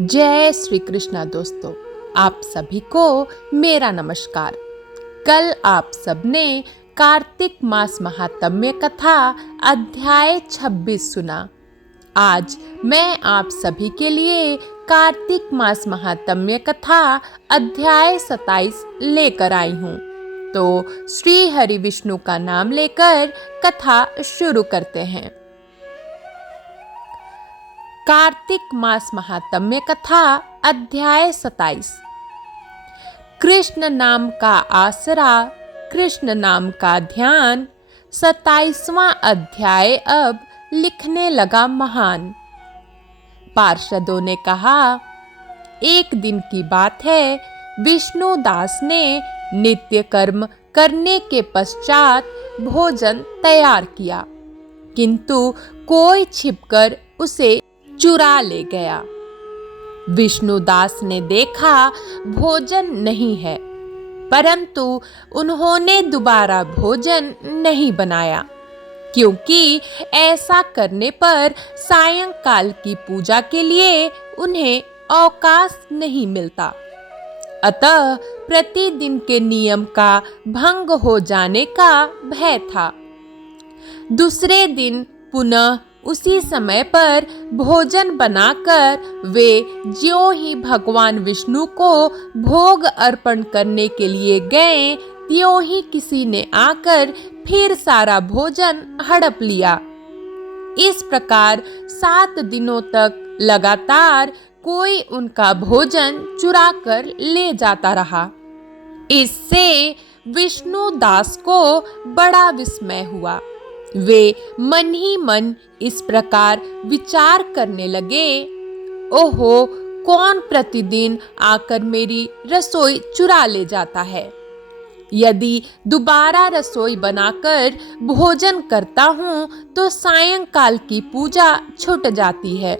जय श्री कृष्णा दोस्तों, आप सभी को मेरा नमस्कार। कल आप सबने कार्तिक मास महात्म्य कथा अध्याय 26 सुना। आज मैं आप सभी के लिए कार्तिक मास महात्म्य कथा अध्याय 27 लेकर आई हूँ। तो श्री हरि विष्णु का नाम लेकर कथा शुरू करते हैं। कार्तिक मास महात्म्य कथा अध्याय 27। कृष्ण नाम का आसरा, कृष्ण नाम का ध्यान। 27वां अध्याय अब लिखने लगा महान। पार्षदों ने कहा, एक दिन की बात है, विष्णु दास ने नित्य कर्म करने के पश्चात भोजन तैयार किया, किंतु कोई छिपकर उसे चुरा ले गया। विष्णुदास ने देखा भोजन नहीं है, परंतु उन्होंने दोबारा भोजन नहीं बनाया, क्योंकि ऐसा करने पर सायंकाल की पूजा के लिए उन्हें अवकाश नहीं मिलता। अतः प्रतिदिन के नियम का भंग हो जाने का भय था। दूसरे दिन पुनः उसी समय पर भोजन बनाकर वे ज्यों ही भगवान विष्णु को भोग अर्पण करने के लिए गए, त्यों ही किसी ने आकर फिर सारा भोजन हड़प लिया। इस प्रकार 7 दिनों तक लगातार कोई उनका भोजन चुरा कर ले जाता रहा। इससे विष्णु दास को बड़ा विस्मय हुआ। वे मन ही मन इस प्रकार विचार करने लगे, ओहो, कौन प्रतिदिन आकर मेरी रसोई चुरा ले जाता है। यदि दोबारा रसोई बनाकर भोजन करता हूँ तो सायंकाल की पूजा छूट जाती है।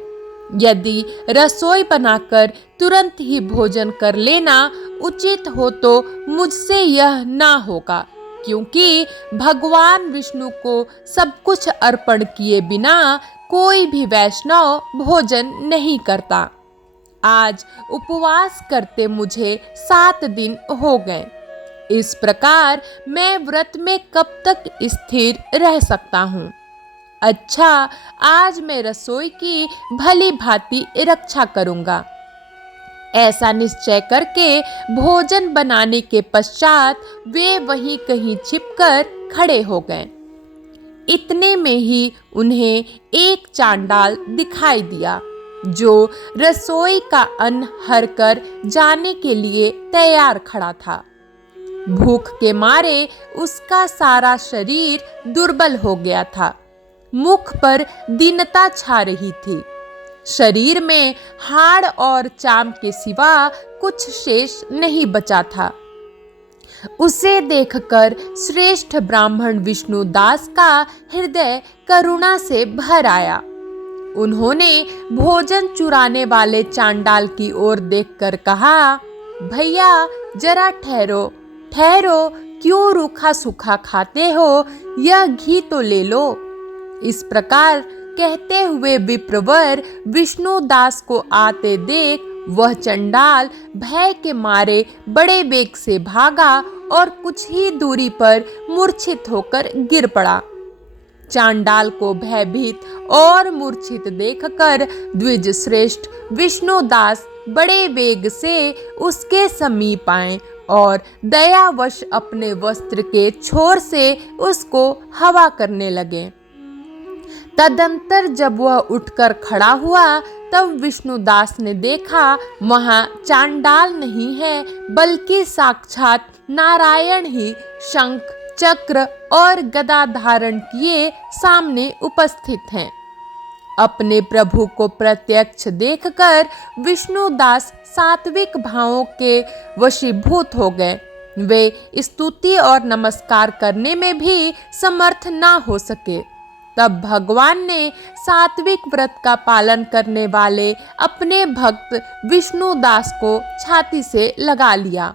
यदि रसोई बनाकर तुरंत ही भोजन कर लेना उचित हो तो मुझसे यह ना होगा, क्योंकि भगवान विष्णु को सब कुछ अर्पण किए बिना कोई भी वैष्णव भोजन नहीं करता। आज उपवास करते मुझे 7 दिन हो गए। इस प्रकार मैं व्रत में कब तक स्थिर रह सकता हूँ। अच्छा, आज मैं रसोई की भली भांति रक्षा करूँगा। ऐसा निश्चय करके भोजन बनाने के पश्चात वे वहीं कहीं छिपकर खड़े हो गए। इतने में ही उन्हें एक चांडाल दिखाई दिया, जो रसोई का अन्न हर कर जाने के लिए तैयार खड़ा था। भूख के मारे उसका सारा शरीर दुर्बल हो गया था। मुख पर दीनता छा रही थी। शरीर में हाड़ और चाम के सिवा कुछ शेष नहीं बचा था। उसे देखकर श्रेष्ठ ब्राह्मण विष्णु दास का हृदय करुणा से भर आया। उन्होंने भोजन चुराने वाले चांडाल की ओर देखकर कहा, भैया जरा ठहरो ठहरो, क्यों रूखा सूखा खाते हो, यह घी तो ले लो। इस प्रकार कहते हुए विप्रवर विष्णु दास को आते देख वह चंडाल भय के मारे बड़े वेग से भागा और कुछ ही दूरी पर मूर्छित होकर गिर पड़ा। चांडाल को भयभीत और मूर्छित देखकर द्विज श्रेष्ठ विष्णु दास बड़े वेग से उसके समीप आए और दयावश अपने वस्त्र के छोर से उसको हवा करने लगे। तदंतर जब वह उठकर खड़ा हुआ तब विष्णुदास ने देखा वहां चांडाल नहीं है, बल्कि साक्षात नारायण ही शंख चक्र और गदा धारण किए सामने उपस्थित हैं। अपने प्रभु को प्रत्यक्ष देखकर विष्णुदास सात्विक भावों के वशीभूत हो गए। वे स्तुति और नमस्कार करने में भी समर्थ ना हो सके। तब भगवान ने सात्विक व्रत का पालन करने वाले अपने भक्त विष्णुदास को छाती से लगा लिया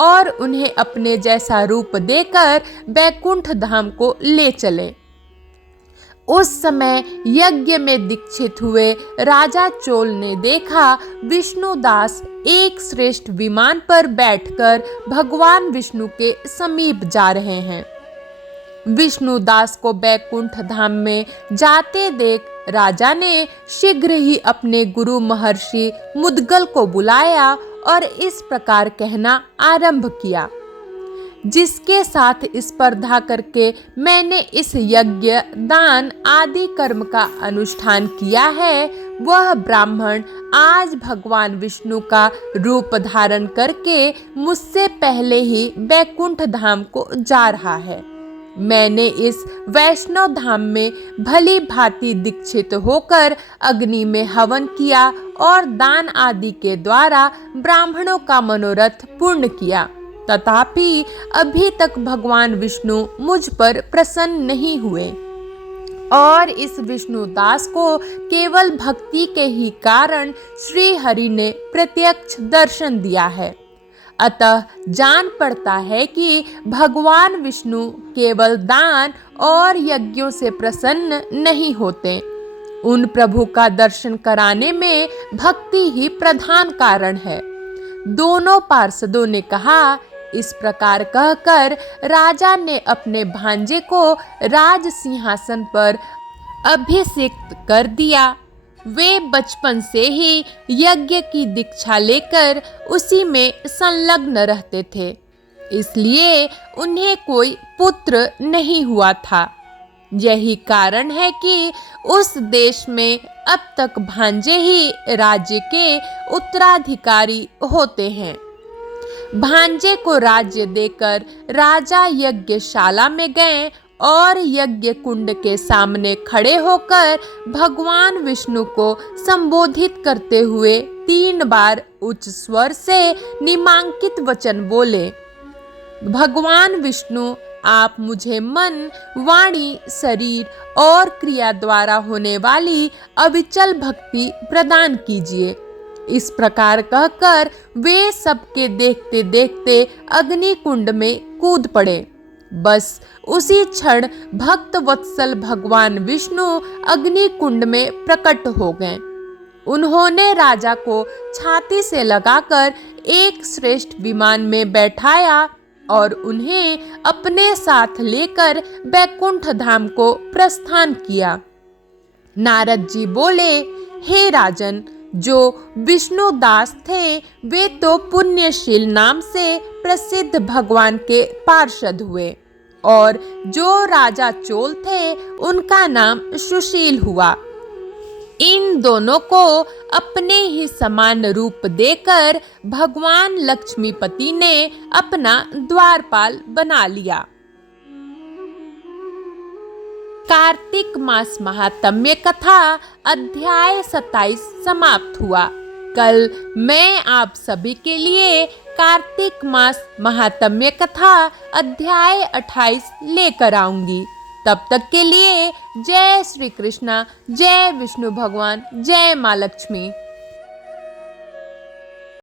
और उन्हें अपने जैसा रूप देकर बैकुंठ धाम को ले चले। उस समय यज्ञ में दीक्षित हुए राजा चोल ने देखा विष्णुदास एक श्रेष्ठ विमान पर बैठकर भगवान विष्णु के समीप जा रहे हैं। विष्णुदास को बैकुंठ धाम में जाते देख राजा ने शीघ्र ही अपने गुरु महर्षि मुद्गल को बुलाया और इस प्रकार कहना आरंभ किया, जिसके साथ स्पर्धा करके मैंने इस यज्ञ दान आदि कर्म का अनुष्ठान किया है, वह ब्राह्मण आज भगवान विष्णु का रूप धारण करके मुझसे पहले ही बैकुंठ धाम को जा रहा है। मैंने इस वैष्णव धाम में भली भांति दीक्षित होकर अग्नि में हवन किया और दान आदि के द्वारा ब्राह्मणों का मनोरथ पूर्ण किया, तथापि अभी तक भगवान विष्णु मुझ पर प्रसन्न नहीं हुए और इस विष्णुदास को केवल भक्ति के ही कारण श्री हरि ने प्रत्यक्ष दर्शन दिया है। अतः जान पड़ता है कि भगवान विष्णु केवल दान और यज्ञों से प्रसन्न नहीं होते। उन प्रभु का दर्शन कराने में भक्ति ही प्रधान कारण है। दोनों पार्षदों ने कहा। इस प्रकार कहकर राजा ने अपने भांजे को राज सिंहासन पर अभिषिक्त कर दिया। वे बचपन से ही यज्ञ की दीक्षा लेकर उसी में संलग्न रहते थे, इसलिए उन्हें कोई पुत्र नहीं हुआ था। यही कारण है कि उस देश में अब तक भांजे ही राज्य के उत्तराधिकारी होते हैं। भांजे को राज्य देकर राजा यज्ञशाला में गए और यज्ञ कुंड के सामने खड़े होकर भगवान विष्णु को संबोधित करते हुए 3 बार उच्च स्वर से निमांकित वचन बोले। भगवान विष्णु, आप मुझे मन, वाणी, शरीर और क्रिया द्वारा होने वाली अविचल भक्ति प्रदान कीजिए। इस प्रकार कहकर वे सबके देखते देखते अग्नि कुंड में कूद पड़े। बस उसी क्षण भक्त वत्सल भगवान विष्णु अग्नि कुंड में प्रकट हो गए। उन्होंने राजा को छाती से लगाकर एक श्रेष्ठ विमान में बैठाया और उन्हें अपने साथ लेकर बैकुंठ धाम को प्रस्थान किया। नारद जी बोले, हे राजन, जो विष्णु दास थे वे तो पुण्यशील नाम से प्रसिद्ध भगवान के पार्षद हुए और जो राजा चोल थे उनका नाम सुशील हुआ। इन दोनों को अपने ही समान रूप देकर भगवान लक्ष्मीपति ने अपना द्वारपाल बना लिया। कार्तिक मास महात्म्य कथा अध्याय 27 समाप्त हुआ। कल मैं आप सभी के लिए कार्तिक मास महात्म्य कथा अध्याय 28 लेकर आऊंगी। तब तक के लिए जय श्री कृष्णा, जय विष्णु भगवान, जय माँ लक्ष्मी।